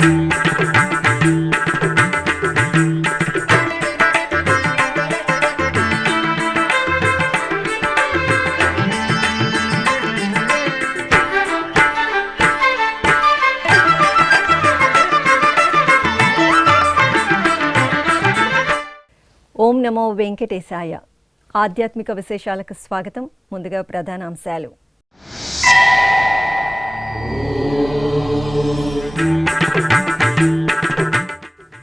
ఓం నమో వెంకటేశాయ. ఆధ్యాత్మిక విశేషాలకు స్వాగతం. ముందుగా ప్రధానాంశాలు.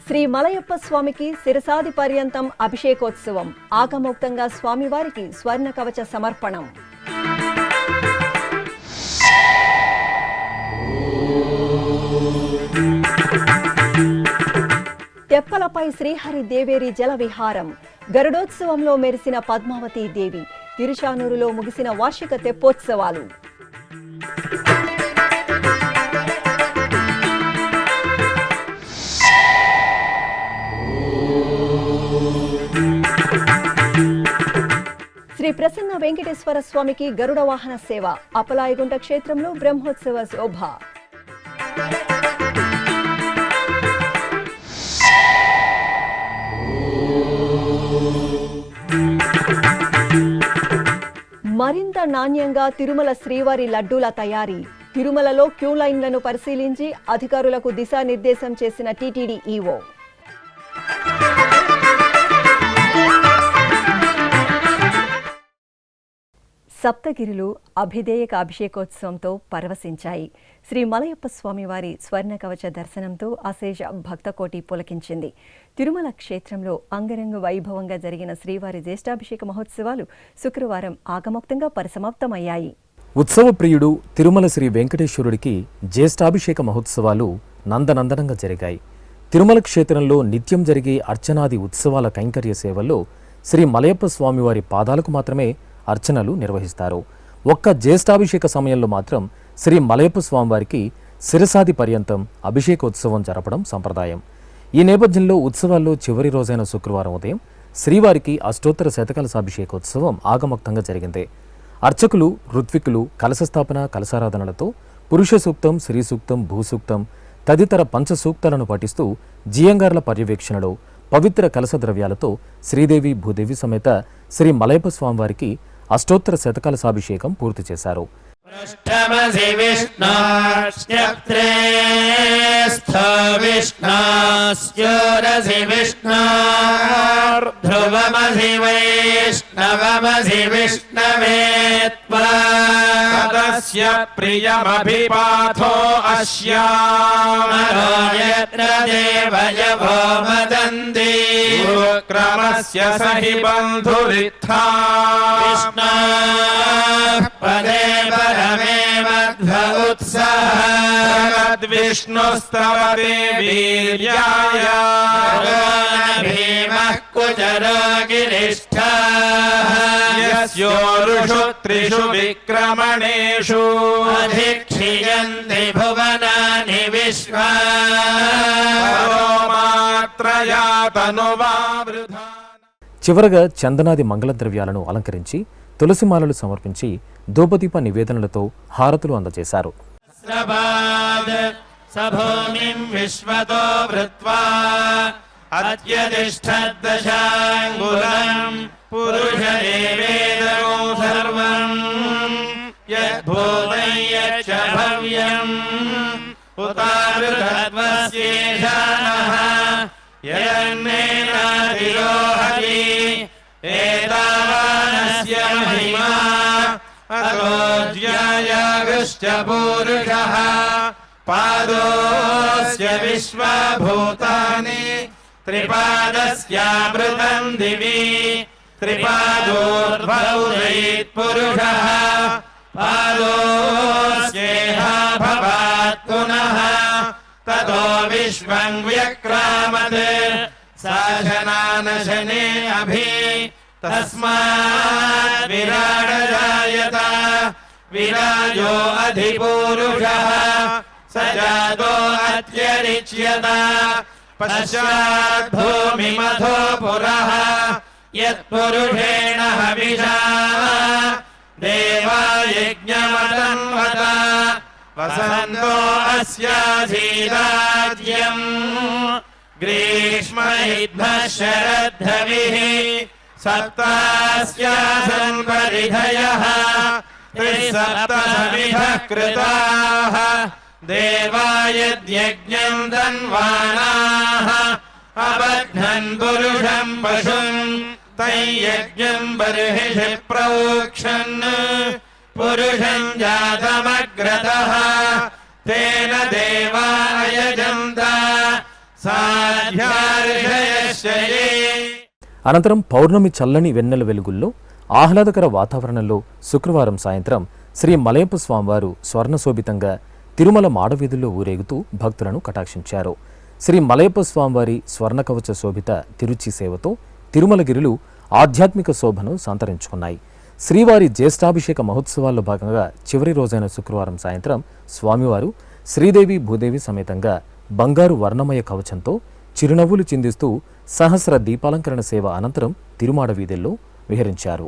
శ్రీ మలయప్ప స్వామికి శిరసాది పర్యంతం అభిషేకోత్సవం. ఆగమోక్తంగా స్వామివారికి స్వర్ణ కవచ సమర్పణం. తెప్పలపై శ్రీహరి దేవేరి జల విహారం. గరుడోత్సవంలో మెరిసిన పద్మావతి దేవి. తిరుచానూరులో ముగిసిన వార్షిక తెప్పోత్సవాలు. శ్రీ ప్రసన్న వెంకటేశ్వర స్వామికి గరుడ వాహన సేవ. అపలాయగుంట క్షేత్రంలో బ్రహ్మోత్సవ శోభ. మరింత నాణ్యంగా తిరుమల శ్రీవారి లడ్డూల తయారీ. తిరుమలలో క్యూ లైన్లను పరిశీలించి అధికారులకు దిశానిర్దేశం చేసిన టీటీడీ ఈవో. సప్తగిరులు అభిధేయక అభిషేకోత్సవంతో పరవశించాయి. శ్రీ మలయప్ప స్వామివారి స్వర్ణ కవచ దర్శనంతో అశేష భక్తకోటి పులకించింది. తిరుమల క్షేత్రంలో అంగరంగ వైభవంగా జరిగిన శ్రీవారి జ్యేష్ఠాభిషేక మహోత్సవాలు శుక్రవారం ఆగమోక్తంగా పరిసమాప్తమయ్యాయి. ఉత్సవ ప్రియుడు తిరుమల శ్రీ వెంకటేశ్వరుడికి జ్యేష్ఠాభిషేక మహోత్సవాలు నందనందనంగా జరిగాయి. తిరుమల క్షేత్రంలో నిత్యం జరిగే అర్చనాది ఉత్సవాల కైంకర్య సేవల్లో శ్రీ మలయప్ప స్వామివారి పాదాలకు మాత్రమే అర్చనలు నిర్వహిస్తారు. ఒక్క జ్యేష్ఠాభిషేక సమయంలో మాత్రం శ్రీ మలయప్ప స్వామివారికి శిరసాది పర్యంతం అభిషేకోత్సవం జరపడం సంప్రదాయం. ఈ నేపథ్యంలో ఉత్సవాల్లో చివరి రోజైన శుక్రవారం ఉదయం శ్రీవారికి అష్టోత్తర శతకలశాభిషేకోత్సవం ఆగమోక్తంగా జరిగింది. అర్చకులు, ఋత్వికులు కలశస్థాపన, కలశారాధనలతో పురుష సూక్తం, శ్రీ సూక్తం, భూసూక్తం తదితర పంచసూక్తాలను పఠిస్తూ జియంగార్ల పర్యవేక్షణలో పవిత్ర కలశ ద్రవ్యాలతో శ్రీదేవి, భూదేవి సమేత శ్రీ మలయప్ప స్వామివారికి అష్టోత్తర శతకలశాభిషేకం పూర్తి చేశారు. పృష్ఠమసి విష్ణోరసి విష్ణోర్ధ్రువమసి వైష్ణవమసి విష్ణవేత్వస్య ప్రియమభిపాథో అస్యామరో యత్ర దేవయవో వదంతి క్రమస్య సహి బంధురిత్థా విష్ణో పదే పరమేవధ్వ ఉత్సహ విష్ణుస్తవతే వీర్యాయ భీమః కుజరో గిరిష్ఠః యస్యోరుషు త్రిషు విక్రమణేషు అధిక్షియంతి భువనాని విశ్వా మాత్రయా తనువావృధా. చివరగా చందనాది మంగళద్రవ్యాలను అలంకరించి తులసిమాలలు సమర్పించి ధూపదీప నివేదనలతో హారతులు అందజేశారు. సభూమిం విశ్వతో వృత్వా అత్యతిష్ఠద్దశాంగులం పురుషదేవేదగో సర్వం యద్భూతం యచ్చ భవ్యం ఉతావృతత్వస్యేషానః యన్నేనాతిరోహతి ఏతావానస్య మహిమా అతోజ్యాయాగశ్చ పూరుషః పాదోస్య విశ్వభూతాని త్రిపాదస్యామృతం దివి త్రిపాదోర్ధ్వౌదయీత్ పురుషః పాదోస్యేహ భవాత్ పునః తతో విశ్వం వ్యక్రామత్ శాసనానశనే అభి తస్మాత్ విరాడ జాయత విరాజో అధిపూరుషః సజాతో అత్యరిచ్యత పశ్చాత్ భూమిమథో పురః యత్పురుషేణ హవిషా దేవాయజ్ఞమతన్వత వసంతో అస్యాసీదాద్య यज्ञम् ग्रीष्मैद्भः शरद्धविः सप्तास्यासन् परिधयः त्रिसप्तसमिधः कृताः देवायद्यज्ञम् धन्वानाः अबध्नन् पुरुषम् पशुम् तैयज्ञम् बर्हिषि प्रोक्षन् पुरुषम् जातमग्रतः तेन देवा यजन्त साध्यार्षयश्चये। అనంతరం పౌర్ణమి చల్లని వెన్నెల వెలుగుల్లో ఆహ్లాదకర వాతావరణంలో శుక్రవారం సాయంత్రం శ్రీ మలయప్ప స్వామివారు స్వర్ణశోభితంగా తిరుమల మాడవీధుల్లో ఊరేగుతూ భక్తులను కటాక్షించారు. శ్రీ మలయప్ప స్వామివారి స్వర్ణకవచ శోభిత తిరుచి సేవతో తిరుమలగిరులు ఆధ్యాత్మిక శోభను సంతరించుకున్నాయి. శ్రీవారి జ్యేష్ఠాభిషేక మహోత్సవాల్లో భాగంగా చివరి రోజైన శుక్రవారం సాయంత్రం స్వామివారు శ్రీదేవి భూదేవి సమేతంగా బంగారు వర్ణమయ కవచంతో చిరునవ్వులు చిందిస్తూ సహస్ర దీపాలంకరణ సేవ అనంతరం తిరుమాడ వీధుల్లో విహరించారు.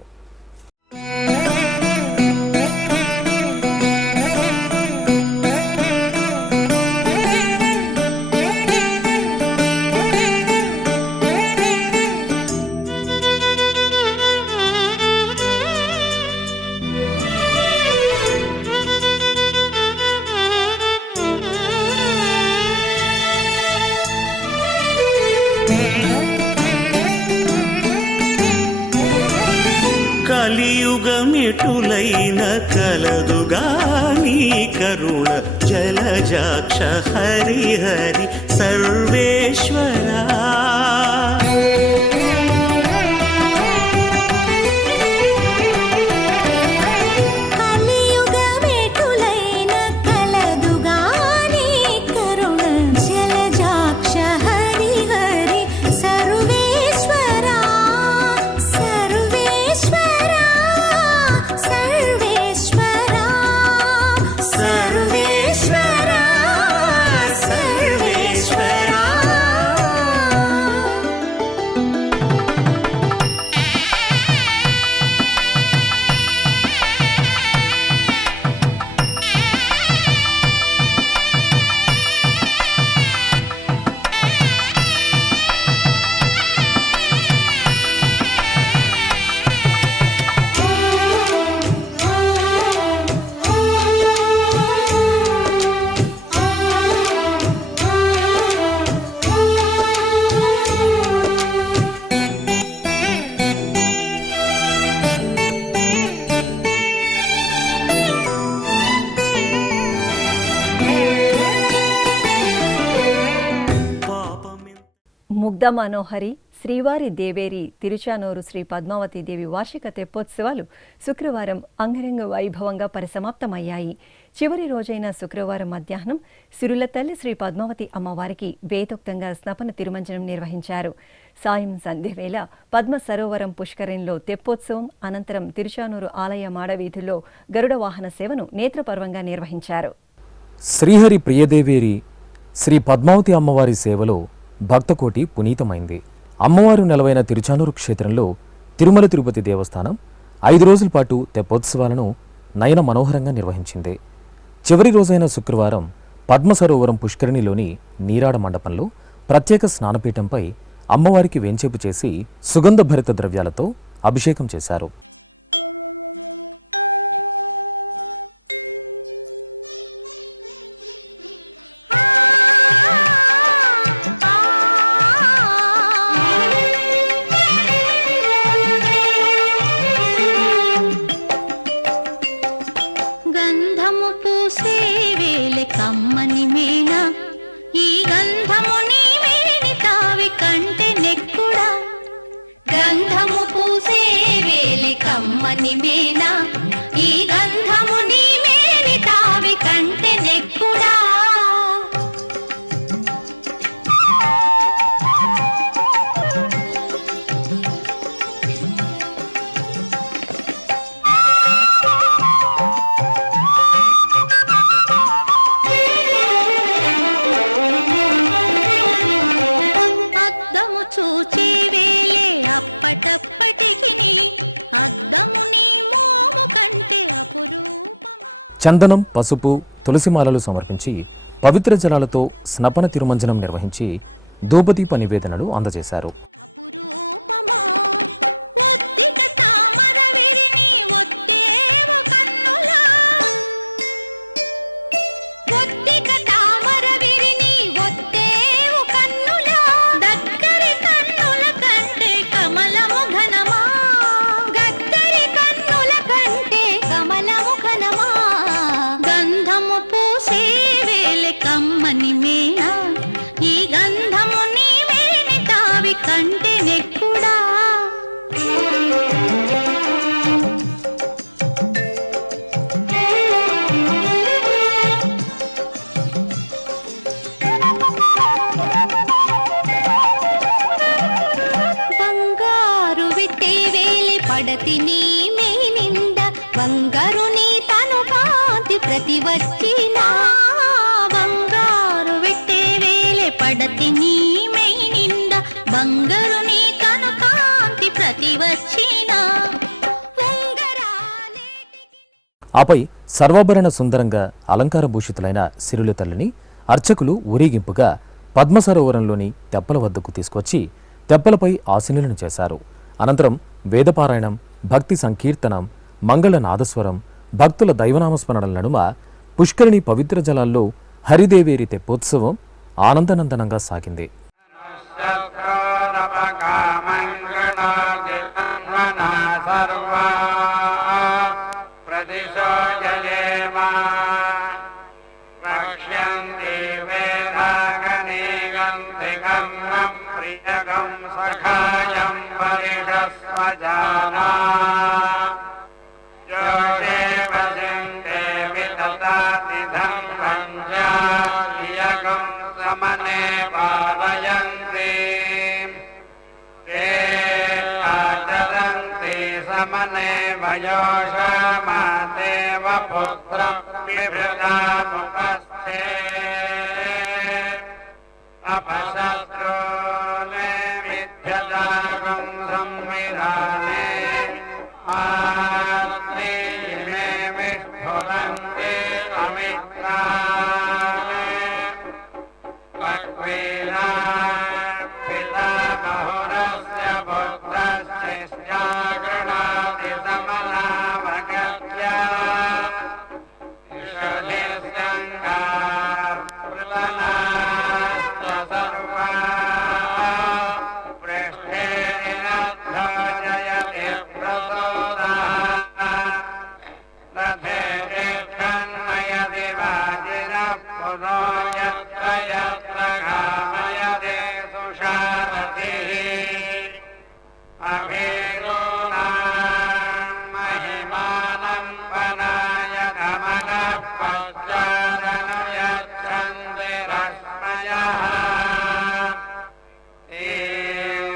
కలియుగమిటులైన కలదుగాని కరుణ జలజాక్ష హరిహరి సర్వేశ్వరా ముగ్ధ మనోహరి శ్రీవారి దేవేరి తిరుచానూరు శ్రీ పద్మావతి దేవి వార్షిక తెప్పోత్సవాలు శుక్రవారం అంగరంగ వైభవంగా పరిసమాప్తమయ్యాయి. చివరి రోజైన శుక్రవారం మధ్యాహ్నం సిరుల తల్లి శ్రీ పద్మావతి అమ్మవారికి వేదోక్తంగా స్నపన తిరుమంజనం నిర్వహించారు. సాయం సంధ్యవేళ పద్మ సరోవరం పుష్కరంలో తెప్పోత్సవం అనంతరం తిరుచానూరు ఆలయ మాడవీధుల్లో గరుడ వాహన సేవను నేత్రపర్వంగా నిర్వహించారు. శ్రీహరి ప్రియదేవేరి శ్రీ పద్మావతి అమ్మవారి సేవలో భక్తకోటి పునీతమైంది. అమ్మవారు నెలవైన తిరుచానూరు క్షేత్రంలో తిరుమల తిరుపతి దేవస్థానం 5 రోజుల పాటు తెప్పోత్సవాలను నయన మనోహరంగా నిర్వహించింది. చివరి రోజైన శుక్రవారం పద్మసరోవరం పుష్కరిణిలోని నీరాడ మండపంలో ప్రత్యేక స్నానపీఠంపై అమ్మవారికి వేంచేపు చేసి సుగంధభరిత ద్రవ్యాలతో అభిషేకం చేశారు. చందనం, పసుపు, తులసిమాలలు సమర్పించి పవిత్ర జలాలతో స్నపన తిరుమంజనం నిర్వహించి ధూపదీప నివేదనలు అందజేశారు. ఆపై సర్వాభరణ సుందరంగా అలంకార భూషితులైన సిరుల తల్లిని అర్చకులు ఊరేగింపుగా పద్మసరోవరంలోని తెప్పల వద్దకు తీసుకొచ్చి తెప్పలపై ఆసీనులను చేశారు. అనంతరం వేదపారాయణం, భక్తి సంకీర్తనం, మంగళ నాదస్వరం, భక్తుల దైవనామస్మరణల నడుమ పుష్కరిణి పవిత్ర జలాల్లో హరిదేవేరి తెప్పోత్సవం ఆనందనందనంగా సాగింది. సమనే వయోషమాదేవ పుత్ర విభృతాముపస్థే అపశత్రునే విద్యదాగం సంవిధానే ఆత్మే మే విస్ఫురంతే అమిత్రానే పక్వేనా పితా బహురస్య పుత్రస్య గృణాతి సమనామగత్య ఈశ్వరేస్యంగార్ ప్రతనాస్త సర్వా పృష్ఠే నినధ్వజయతి ప్రసోదః రథే కన్నయతి వాజినః పునో యత్ర యత్ర కామయతే సుషారథిః అభిరుణాం మహిమానం పనాయ గమనః పశ్చాదనుయచ్చంతి రశ్మయః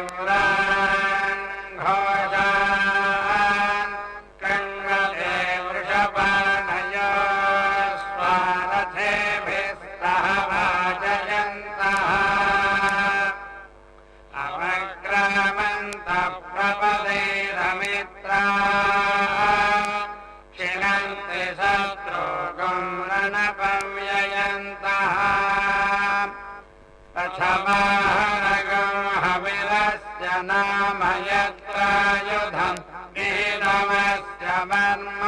తీవ్రాన్ ఘోషాన్ కృణ్వతే వృషభానయో స్వారథేభిస్తః వాజయంతః అవక్రామంతః ప్రపదైరమిత్రా క్షిణन्ति శత్రుగం రణపవ్యయంతః తక్షమాహనగం హవిరస్య నామ యత్రాయుధం నిహితమస్య మన్మ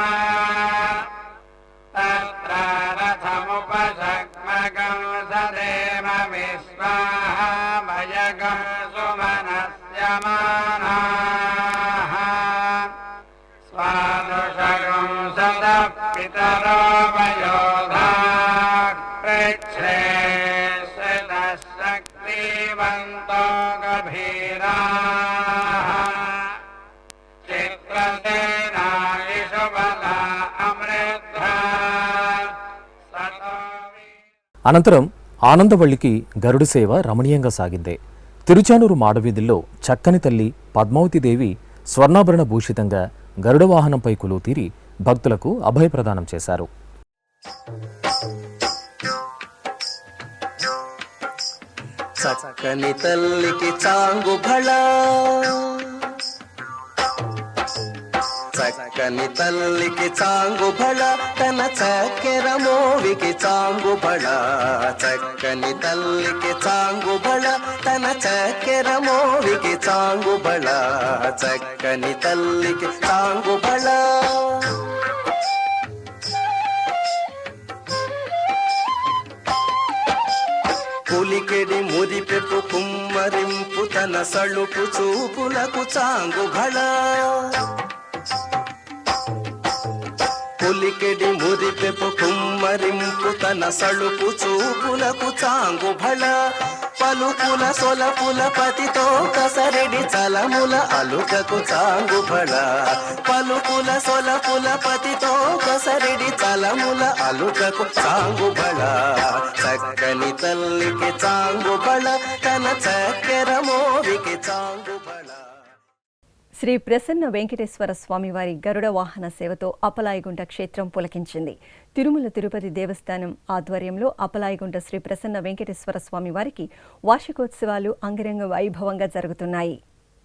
తత్ర రథముపశక్మగం సదేమ విశ్వామయగం సుమనస్య మానాః స్వానుషగం సదః పితరో వయోధాః పృచ్ఛే శక్తివంతో గభీరాః చిత్రసేనా ఇషుబలా అమృతా సతో అనంతరం ఆనందవల్లికి గరుడు సేవ రమణీయంగా సాగింది. తిరుచానూరు మాడవీధుల్లో చక్కని తల్లి పద్మావతీదేవి స్వర్ణాభరణ భూషితంగా గరుడ వాహనంపై కొలువు తీరి భక్తులకు అభయప్రదానం చేశారు. చక్కని తల్లికి చాంగు భళ చక్కని తల్లికి చాంగుబళ తన చక్కెర మోవికి చాంగుబళ చక్కని తల్లికి చాంగుబళ తన చక్కెర మోవికి చాంగుబళ చక్కని తల్లికి చాంగుబళ పులికెడి మురిపెప్పు కుమ్మరింపు తన సళుపు చూపులకు చాంగుబళ పులికెడి మురిపెప్పు కుమ్మరింపు తన సళుపు చూపులకు చాంగుబళ పలుకుల సొలపుల పతితో కసరెడి చలముల అలుకకు చాంగుబళ పలుకుల సొలపుల పతితో కసరెడి చలముల అలుకకు చాంగుబళ చక్కని తల్లికి చాంగుబళ తన చక్కెర మోవికి చాంగుబళ. శ్రీ ప్రసన్న వెంకటేశ్వర స్వామివారి గరుడ వాహన సేవతో అప్పలాయగుంట క్షేత్రం పులకించింది. తిరుమల తిరుపతి దేవస్థానం ఆధ్వర్యంలో అప్పలాయగుంట శ్రీ ప్రసన్న వెంకటేశ్వర స్వామివారికి వార్షికోత్సవాలు అంగరంగ వైభవంగా జరుగుతున్నాయి.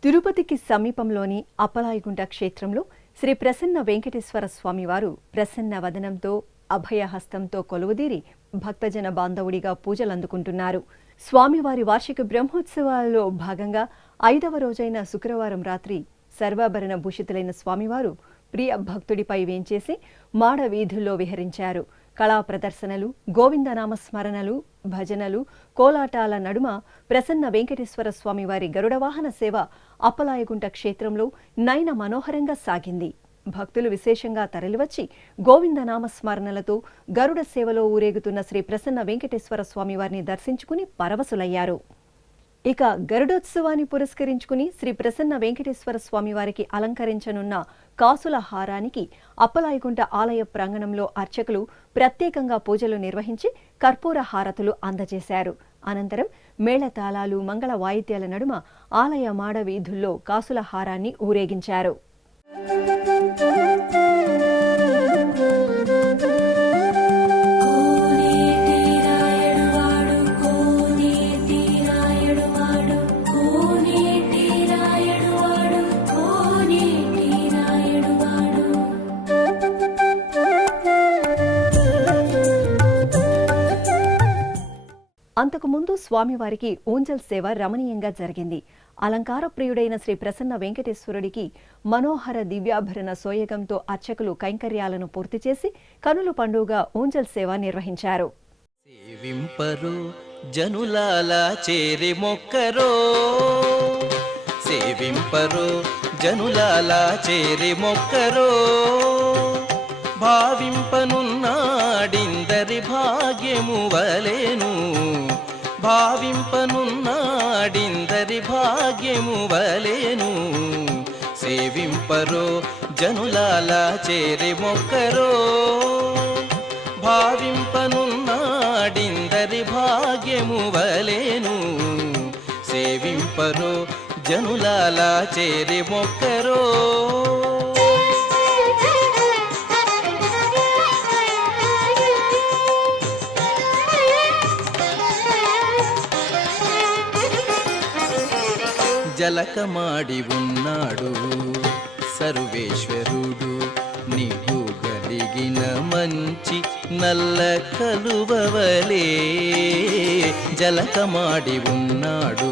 తిరుపతికి సమీపంలోని అప్పలాయగుంట క్షేత్రంలో శ్రీ ప్రసన్న వెంకటేశ్వర స్వామివారు ప్రసన్న వదనంతో అభయహస్తంతో కొలువుదీరి భక్తజన బాంధవుడిగా పూజలందుకుంటున్నారు. స్వామివారి వార్షిక బ్రహ్మోత్సవాలలో భాగంగా 5వ రోజైన శుక్రవారం రాత్రి సర్వాభరణ భూషితులైన స్వామివారు ప్రియ భక్తుడిపై వేంచేసి మాడ వీధుల్లో విహరించారు. కళా ప్రదర్శనలు, గోవిందనామస్మరణలు, భజనలు, కోలాటాల నడుమ ప్రసన్న వెంకటేశ్వర స్వామివారి గరుడ వాహన సేవ అప్పలాయగుంట క్షేత్రంలో నయన మనోహరంగా సాగింది. భక్తులు విశేషంగా తరలివచ్చి గోవిందనామస్మరణలతో గరుడ సేవలో ఊరేగుతున్న శ్రీ ప్రసన్న వెంకటేశ్వర స్వామివారిని దర్శించుకుని పరవశులయ్యారు. ఇక గరుడోత్సవాన్ని పురస్కరించుకుని శ్రీ ప్రసన్న వెంకటేశ్వర స్వామివారికి అలంకరించనున్న కాసుల హారానికి అప్పలాయగుంట ఆలయ ప్రాంగణంలో అర్చకులు ప్రత్యేకంగా పూజలు నిర్వహించి కర్పూర హారతులు అందజేశారు. అనంతరం మేళతాళాలు, మంగళ వాయిద్యాల నడుమ ఆలయ మాడ వీధుల్లో కాసుల హారాన్ని ఊరేగించారు. అంతకుముందు స్వామివారికి ఊంజల్ సేవ రమణీయంగా జరిగింది. అలంకార ప్రియుడైన శ్రీ ప్రసన్న వెంకటేశ్వరుడికి మనోహర దివ్యాభరణ సోయగంతో అర్చకులు కైంకర్యాలను పూర్తి చేసి కనుల పండుగ ఊంజల్ సేవ నిర్వహించారు. సేవింపరు జనులాలా చేరి మొక్కరో సేవింపరు జనులాలా చేరి మొక్కరో భావింపనున్నాడిందరి భాగ్యము వలెను భావింపనున్నాడిందరి భాగ్యము వలెను సేవింపరో జనులాలా చేరి మొక్కరో భావింపనున్నాడిందరి భాగ్యము వలెను సేవింపరో జనులాలా చేరి మొక్కరో. జలకమాడి ఉన్నాడు సర్వేశ్వరుడు నీకు గలిగిన మంచి నల్ల కలువవలే జలకమాడి ఉన్నాడు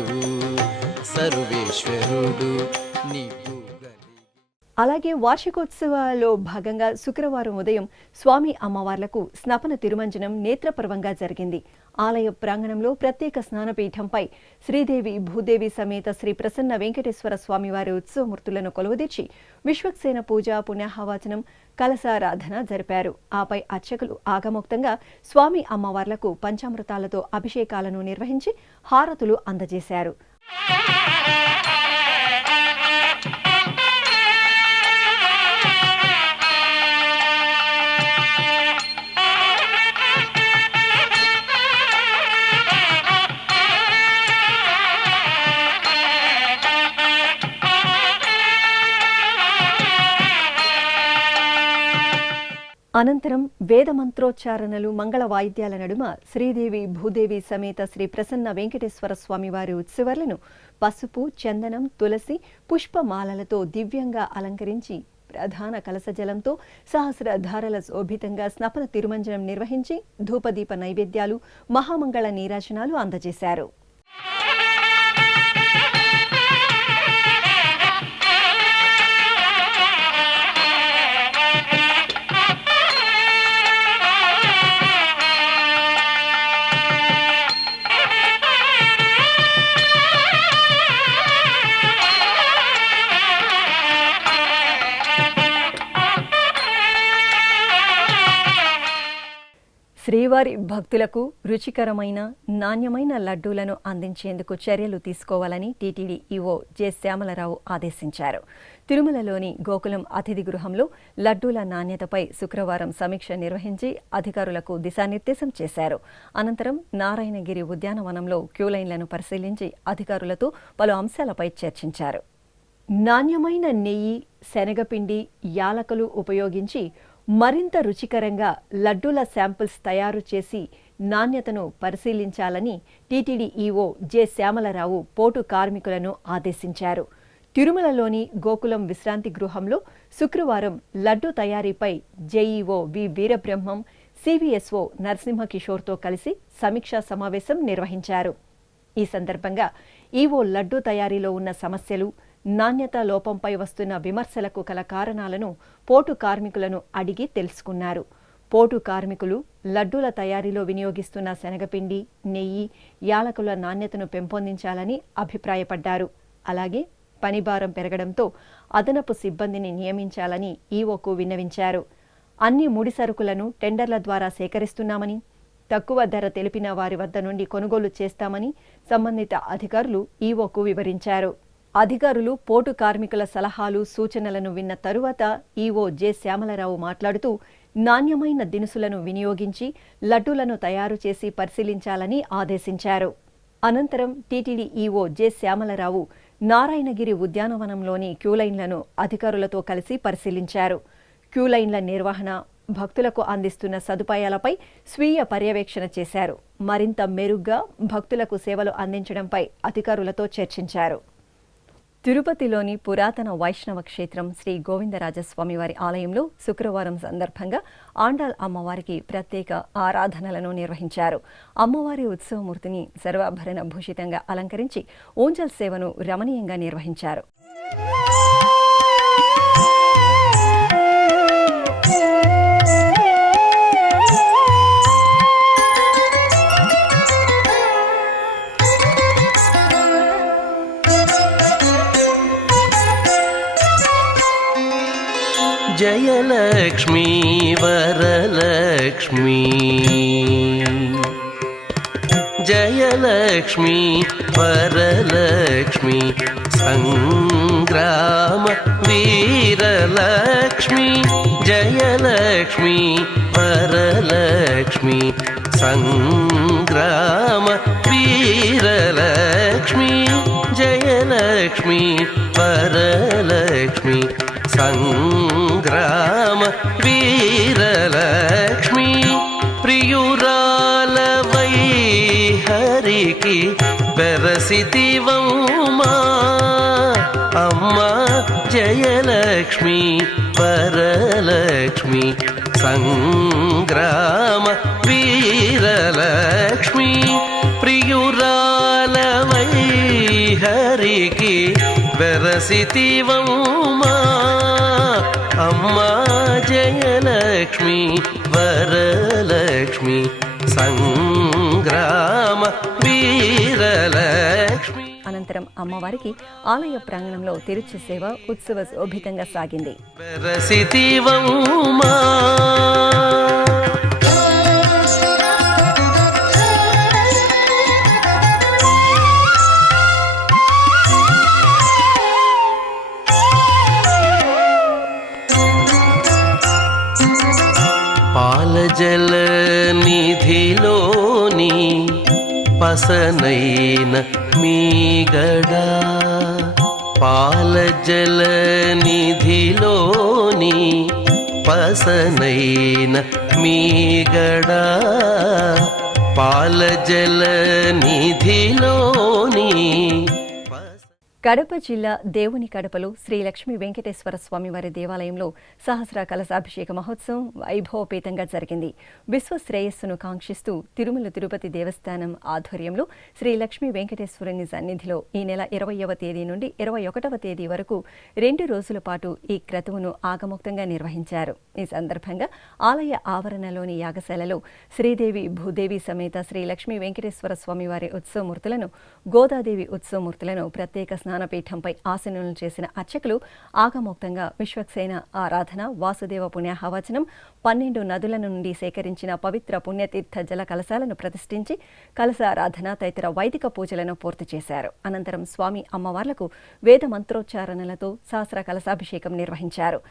సర్వేశ్వరుడు నీకు. అలాగే వార్షికోత్సవాల్లో భాగంగా శుక్రవారం ఉదయం స్వామి అమ్మవార్లకు స్నపన తిరుమంజనం నేత్రపర్వంగా జరిగింది. ఆలయ ప్రాంగణంలో ప్రత్యేక స్నానపీఠంపై శ్రీదేవి భూదేవి సమేత శ్రీ ప్రసన్న వెంకటేశ్వర స్వామివారి ఉత్సవమూర్తులను కొలువుదీర్చి విశ్వక్సేన పూజ, పుణ్యాహవాచనం, కలశారాధన జరిపారు. ఆపై అర్చకులు ఆగమోక్తంగా స్వామి అమ్మవార్లకు పంచామృతాలతో అభిషేకాలను నిర్వహించి హారతులు అందజేశారు. అనంతరం వేదమంత్రోచ్చారణలు, మంగళ వాయిద్యాల నడుమ శ్రీదేవి భూదేవి సమేత శ్రీ ప్రసన్న వెంకటేశ్వర స్వామివారి ఉత్సవాలను పసుపు, చందనం, తులసి, పుష్పమాలలతో దివ్యంగా అలంకరించి ప్రధాన కలశ జలంతో సహస్రధారల శోభితంగా స్నపన తిరుమంజనం నిర్వహించి ధూపదీప నైవేద్యాలు మహామంగళ నీరాజనాలు అందజేశారు. శ్రీవారి భక్తులకు రుచికరమైన నాణ్యమైన లడ్డూలను అందించేందుకు చర్యలు తీసుకోవాలని టీటీడీ ఈవో జె శ్యామలరావు ఆదేశించారు. తిరుమలలోని గోకులం అతిథి గృహంలో లడ్డూల నాణ్యతపై శుక్రవారం సమీక్ష నిర్వహించి అధికారులకు దిశానిర్దేశం చేశారు. అనంతరం నారాయణగిరి ఉద్యానవనంలో క్యూలైన్లను పరిశీలించి అధికారులతో పలు అంశాలపై చర్చించారు. నాణ్యమైన నెయ్యి, శనగపిండి, యాలకులు ఉపయోగించి మరింత రుచికరంగా లడ్డూల శాంపిల్స్ తయారు చేసి నాణ్యతను పరిశీలించాలని టీటీడీ ఈవో జె శ్యామలరావు పోటు కార్మికులను ఆదేశించారు. తిరుమలలోని గోకులం విశ్రాంతి గృహంలో శుక్రవారం లడ్డూ తయారీపై జేఈఓ వి వీరబ్రహ్మం, సివిఎస్ఓ నరసింహకిషోర్తో కలిసి సమీక్షా సమావేశం నిర్వహించారు. ఈ సందర్భంగా ఈవో లడ్డూ తయారీలో ఉన్న సమస్యలు, నాణ్యత లోపంపై వస్తున్న విమర్శలకు కల కారణాలను పోటు కార్మికులను అడిగి తెలుసుకున్నారు. పోటు కార్మికులు లడ్డూల తయారీలో వినియోగిస్తున్న శనగపిండి, నెయ్యి, యాలకుల నాణ్యతను పెంపొందించాలని అభిప్రాయపడ్డారు. అలాగే పనిభారం పెరగడంతో అదనపు సిబ్బందిని నియమించాలని ఈవోకు విన్నవించారు. అన్ని ముడి సరుకులను టెండర్ల ద్వారా సేకరిస్తున్నామని, తక్కువ ధర తెలిపిన వారి వద్ద నుండి కొనుగోలు చేస్తామని సంబంధిత అధికారులు ఈవోకు వివరించారు. అధికారులు పోటు కార్మికుల సలహాలు, సూచనలను విన్న తరువాత ఈవో జె శ్యామలరావు మాట్లాడుతూ నాణ్యమైన దినుసులను వినియోగించి లడ్డూలను తయారు చేసి పరిశీలించాలని ఆదేశించారు. అనంతరం TTD EO J Syamalarao Narayanagiri ఉద్యానవనంలోని క్యూలైన్లను అధికారులతో కలిసి పరిశీలించారు. క్యూలైన్ల నిర్వహణ, భక్తులకు అందిస్తున్న సదుపాయాలపై స్వీయ పర్యవేక్షణ చేశారు. మరింత మెరుగ్గా భక్తులకు సేవలు అందించడంపై అధికారులతో చర్చించారు. తిరుపతిలోని పురాతన వైష్ణవ క్షేత్రం శ్రీ గోవిందరాజస్వామివారి ఆలయంలో శుక్రవారం సందర్భంగా ఆండాల్ అమ్మవారికి ప్రత్యేక ఆరాధనలను నిర్వహించారు. అమ్మవారి ఉత్సవమూర్తిని సర్వాభరణ భూషితంగా అలంకరించి ఊంజల్ సేవను రమణీయంగా నిర్వహించారు. జయలక్ష్మీ వరలక్ష్మీ, జయలక్ష్మీ వరలక్ష్మీ, సంగ్రామ వీరలక్ష్మీ, జయలక్ష్మీ వరలక్ష్మీ, సంగ్రామ వీరలక్ష్మీ, జయలక్ష్మీ వరలక్ష్మీ, సంగ్రామ వీరలక్ష్మీ, ప్రియురాలవై హరికి బెరసితివమ్మా అమ్మా, జయలక్ష్మీ వరలక్ష్మీ, సంగ్రామ వీరలక్ష్మీ, ప్రియురాలవై హరికి బెరసితివమ్మా అమ్మా, జయలక్ష్మీ వరలక్ష్మీ, సంగ్రామ వీరలక్ష్మీ. అనంతరం అమ్మవారికి ఆలయ ప్రాంగణంలో తిరుచి సేవ ఉత్సవ శోభితంగా సాగింది. బెరసితివమ్మా పాలజల నిధిలోని పసనైన మీగడా, పాలజల నిధిలోని పసనైన మీగడా, పాలజల నిధిలోని కడప జిల్లా దేవుని కడపలో శ్రీ లక్ష్మీ వెంకటేశ్వర స్వామివారి దేవాలయంలో సహస్ర కలశాభిషేక మహోత్సవం వైభవపేతంగా జరిగింది. విశ్వ శ్రేయస్సును కాంక్షిస్తూ తిరుమల తిరుపతి దేవస్థానం ఆధ్వర్యంలో శ్రీ లక్ష్మీ వెంకటేశ్వరుని సన్నిధిలో ఈ నెల 20వ తేదీ నుండి 21వ తేదీ వరకు 2 రోజుల పాటు ఈ క్రతువును ఆగమోక్తంగా నిర్వహించారు. ఈ సందర్భంగా ఆలయ ఆవరణలోని యాగశాలలో శ్రీదేవి భూదేవి సమేత శ్రీ లక్ష్మీ వెంకటేశ్వర స్వామివారి ఉత్సవమూర్తులను, గోదాదేవి ఉత్సవమూర్తులను ప్రత్యేక స్నానపీఠంపై ఆసీనులను చేసిన అర్చకులు ఆగమోక్తంగా విశ్వక్సేన ఆరాధన, వాసుదేవ పుణ్యాహవచనం, 12 నదుల నుండి సేకరించిన పవిత్ర పుణ్యతీర్థ జల కలశాలను ప్రతిష్ఠించి కలశారాధన తదితర వైదిక పూజలను పూర్తి చేశారు. అనంతరం స్వామి అమ్మవార్లకు వేద మంత్రోచ్చారణలతో సహస్ర కలశాభిషేకం నిర్వహించారు.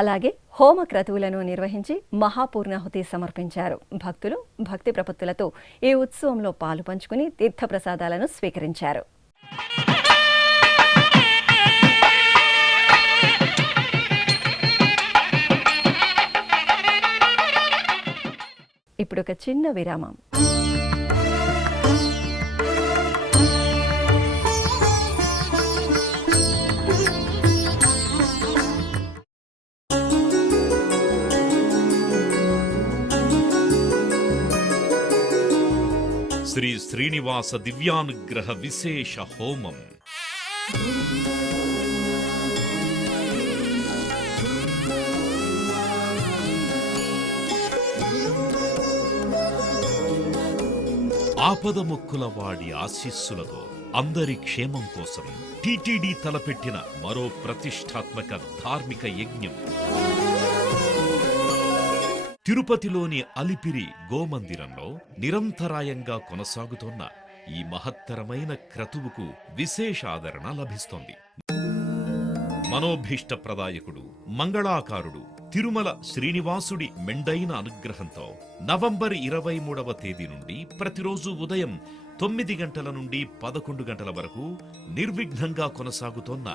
అలాగే హోమ క్రతువులను నిర్వహించి మహాపూర్ణాహుతి సమర్పించారు. భక్తులు భక్తి ప్రపత్తులతో ఈ ఉత్సవంలో పాలు పంచుకుని తీర్థప్రసాదాలను స్వీకరించారు. ఇప్పుడు ఒక చిన్న విరామం. శ్రీ శ్రీనివాస దివ్యానుగ్రహ విశేష హోమం. ఆపదముక్కుల వాడి ఆశీస్సులతో అందరి క్షేమం కోసం టీటీడీ తలపెట్టిన మరో ప్రతిష్టాత్మక ధార్మిక యజ్ఞం. తిరుపతిలోని అలిపిరి గోమందిరంలో నిరంతరాయంగా కొనసాగుతోన్న ఈ మహత్తరమైన క్రతువుకు విశేష ఆదరణ లభిస్తోంది. మనోభీష్ట ప్రదాయకుడు, మంగళాకారుడు తిరుమల శ్రీనివాసుడి మెండైన అనుగ్రహంతో నవంబర్ 23వ తేదీ నుండి ప్రతిరోజు ఉదయం 9 గంటల నుండి 11 గంటల వరకు నిర్విఘ్నంగా కొనసాగుతోన్న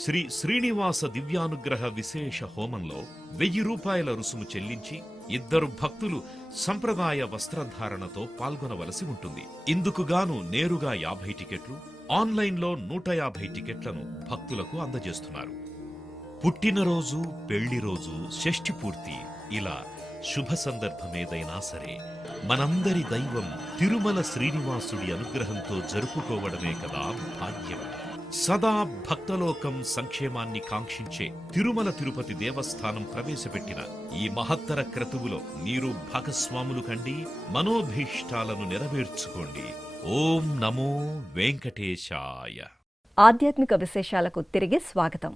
శ్రీ శ్రీనివాస దివ్యానుగ్రహ విశేష హోమంలో 1000 రూపాయల రుసుము చెల్లించి 2 భక్తులు సంప్రదాయ వస్త్రధారణతో పాల్గొనవలసి ఉంటుంది. ఇందుకుగాను నేరుగా 50 టికెట్లు, ఆన్లైన్లో 150 టికెట్లను భక్తులకు అందజేస్తున్నారు. పుట్టినరోజు, పెళ్లిరోజు, షష్ఠి పూర్తి ఇలా శుభ సందర్భమేదైనా సరే మనందరి దైవం తిరుమల శ్రీనివాసుడి అనుగ్రహంతో జరుపుకోవడమే కదా భాగ్యం. సదా భక్తలోకం సంక్షేమాన్ని కాంక్షించే తిరుమల తిరుపతి దేవస్థానం ప్రవేశపెట్టిన ఈ మహత్తర క్రతువులో మీరు భాగస్వాములు కండి, మనోభీష్టాలను నెరవేర్చుకోండి. ఓం నమో వెంకటేశాయ. ఆధ్యాత్మిక విశేషాలకు తిరిగి స్వాగతం.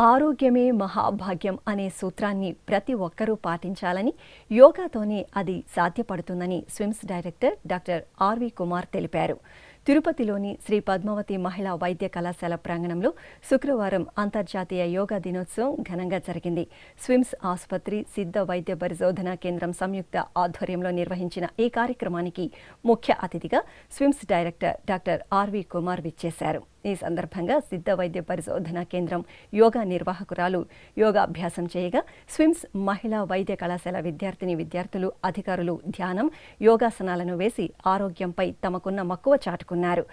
ఆరోగ్యమే మహాభాగ్యం అనే సూత్రాన్ని ప్రతి ఒక్కరూ పాటించాలని, యోగాతోనే అది సాధ్యపడుతుందని SVIMS director doctor RV Kumar తెలిపారు. తిరుపతిలోని శ్రీ పద్మావతి మహిళా వైద్య కళాశాల ప్రాంగణంలో శుక్రవారం అంతర్జాతీయ యోగా దినోత్సవం ఘనంగా జరిగింది. స్విమ్స్ ఆసుపత్రి, సిద్ధ వైద్య పరిశోధనా కేంద్రం సంయుక్త ఆధ్వర్యంలో నిర్వహించిన ఈ కార్యక్రమానికి ముఖ్య అతిథిగా SVIMS director doctor RV Kumar విచ్చేశారు. ఈ సందర్భంగా సిద్ధ వైద్య పరిశోధనా కేంద్రం యోగా నిర్వాహకురాలు యోగాభ్యాసం చేయగా స్విమ్స్ మహిళా వైద్య కళాశాల విద్యార్థులు అధికారులు ధ్యానం యోగాసనాలను వేసి ఆరోగ్యంపై తమకున్న మక్కువ చాటుకున్నారు.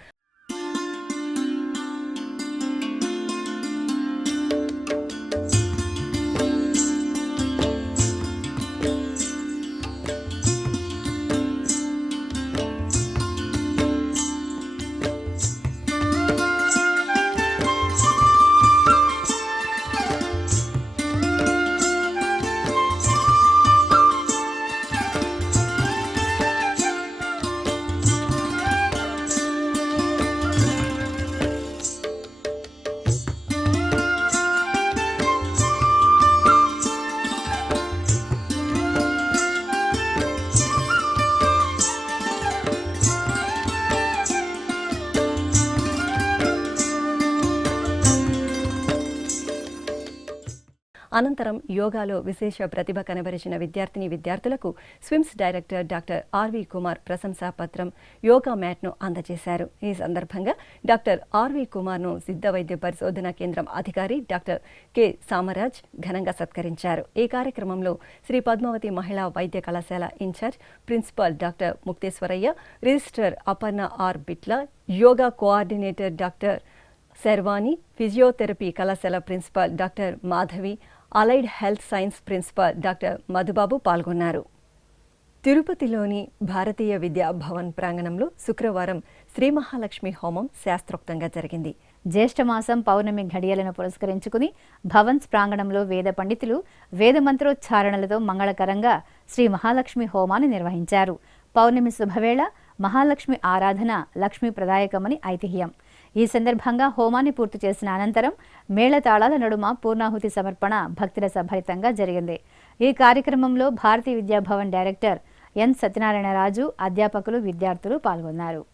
అనంతరం యోగాలో విశేష ప్రతిభ కనబరిచిన విద్యార్థులకు SVIMS director doctor RV Kumar ప్రశంసా పత్రం, యోగా మ్యాట్ను అందజేశారు. ఈ సందర్భంగా డాక్టర్ ఆర్వి కుమార్ను సిద్ధ వైద్య పరిశోధనా కేంద్రం అధికారి డాక్టర్ కె సామరాజ్ ఘనంగా సత్కరించారు. ఈ కార్యక్రమంలో శ్రీ పద్మావతి మహిళా వైద్య కళాశాల incharge principal doctor Mukteswaraiah, registrar Aparna R Bitla, యోగా కోఆర్డినేటర్ డాక్టర్ శర్వాణి, ఫిజియోథెరపీ కళాశాల principal doctor Madhavi, allied health science principal doctor Madhubabu పాల్గొన్నారు. తిరుపతిలోని భారతీయ విద్యా భవన్ ప్రాంగణంలో శుక్రవారం శ్రీ మహాలక్ష్మి హోమం శాస్త్రోక్తంగా జరిగింది. జ్యేష్ఠమాసం పౌర్ణమి ఘడియలను పురస్కరించుకుని భవన్స్ ప్రాంగణంలో వేద పండితులు వేద మంత్రోచ్చారణలతో మంగళకరంగా శ్రీ మహాలక్ష్మి హోమాన్ని నిర్వహించారు. పౌర్ణమి శుభవేళ మహాలక్ష్మి ఆరాధన లక్ష్మీ ప్రదాయకమని ఐతిహ్యం. ఈ సందర్భంగా హోమాన్ని పూర్తి చేసిన అనంతరం మేళతాళాల నడుమ పూర్ణాహుతి సమర్పణ భక్తిరస భరితంగా జరిగింది. ఈ కార్యక్రమంలో భారతీయ విద్యాభవన్ డైరెక్టర్ ఎన్ సత్యనారాయణరాజు, అధ్యాపకులు, విద్యార్థులు పాల్గొన్నారు.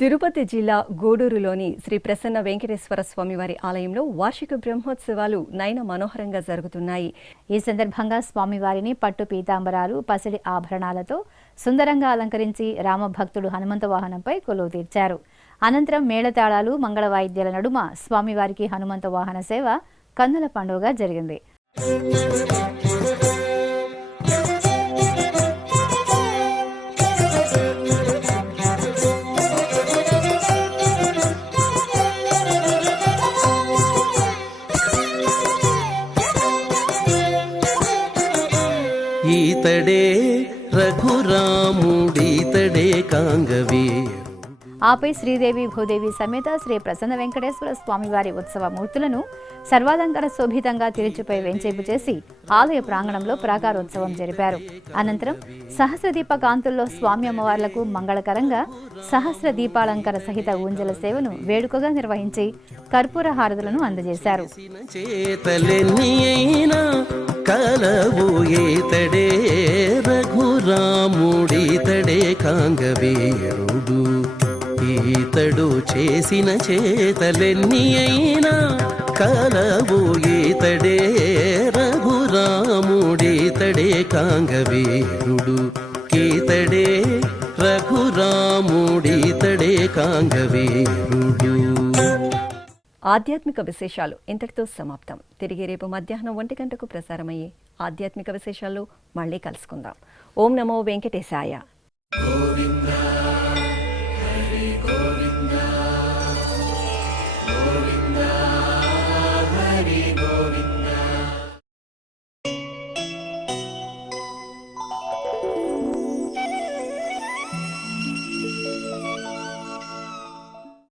తిరుపతి జిల్లా గూడూరులోని శ్రీ ప్రసన్న వెంకటేశ్వర స్వామివారి ఆలయంలో వార్షిక బ్రహ్మోత్సవాలు నయన మనోహరంగా జరుగుతున్నాయి. ఈ సందర్భంగా స్వామివారిని పట్టు పీతాంబరాలు, పసిడి ఆభరణాలతో సుందరంగా అలంకరించి రామభక్తుడు హనుమంత వాహనంపై కొలువు తీర్చారు. అనంతరం మేళతాళాలు, మంగళ వాయిద్యాల నడుమ స్వామివారికి హనుమంత వాహన సేవ కన్నుల పండుగ జరిగింది. ఈతడే రఘురాముడీతడే కాంగవీరు. ఆపై శ్రీదేవి భూదేవి సమేత శ్రీ ప్రసన్న వెంకటేశ్వర స్వామివారి ఉత్సవ మూర్తులను సర్వాలంకార శోభితంగా తిరుచుపై వెంచేపు చేసి ఆలయ ప్రాంగణంలో ప్రాకారోత్సవం జరిపారు. అనంతరం సహస్ర దీప కాంతుల్లో స్వామి అమ్మవార్లకు మంగళకరంగా సహస్ర దీపాలంకార సహిత ఊంజల సేవను వేడుకగా నిర్వహించి కర్పూర హారతులను అందజేశారు. కలవోయేతడే రఘురాముడీతడే కాంగవీరుడు. ఈతడు చేసిన చేతలెన్ని అయినా కలవోయేతడే రఘురాముడీతడే కాంగవీరుడు. ఈతడే రఘురాముడీతడే కాంగవీరుడు. ఆధ్యాత్మిక విశేషాలు ఇంతటితో సమాప్తం. తిరిగి రేపు మధ్యాహ్నం 1 గంటకు ప్రసారమయ్యే ఆధ్యాత్మిక విశేషాల్లో మళ్ళీ కలుసుకుందాం. ఓం నమో వెంకటేశాయ.